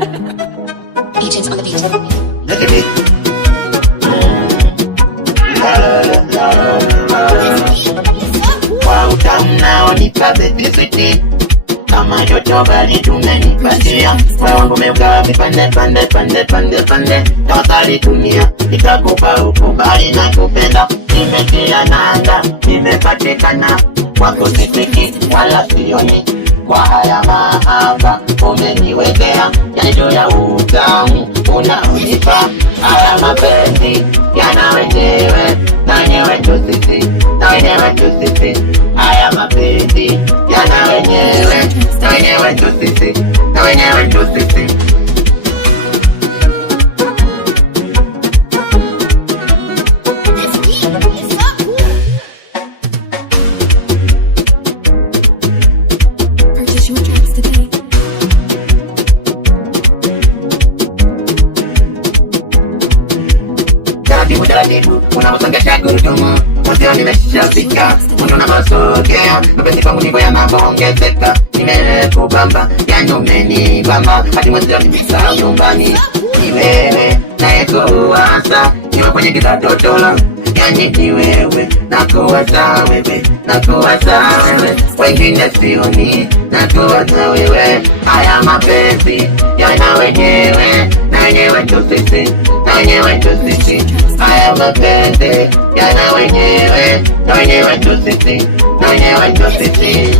Agents on the beat. Let it be. Kwa utamu naonipa baby sweetie, kama joto bali tumenipatia. Moyo wangu umeugawa vipande pande pande pande pande, tafadhali dunia nitakupa ukubali na kupenda. Nimetia nanga, nimepatikana kwako sifiki wala sioni. Kwa haya mahaba umeniwekea yaito ya utamu unaonipa. Haya mapenzi yana wenyewe na wenyewe tu sisi, na wenyewe tu sisi. Haya mapenzi yana wenyewe na wenyewe tu sisi, na wenyewe tu sisi. Taratibu, unaosongesha gurudumu, mwenzio nimeshafika, mwendo na masogea, mapenzi kwangu niko yanaongezeka. Nimekubamba, yani umenibamba, hadi mwenzio nimesahau nyumbani. Ni wewe nayekuwaza, niwe kwenye giza totoro, yani ni wewe nakuwaza wewe, nakuwaza wewe, wengine sioni, nakuwaza wewe. Haya mapenzi yana wenyewe na wenyewe tu sisi, na wenyewe tu sisi. Haya mapenzi yana wenyewe na wenyewe tu sisi, na wenyewe tu sisi.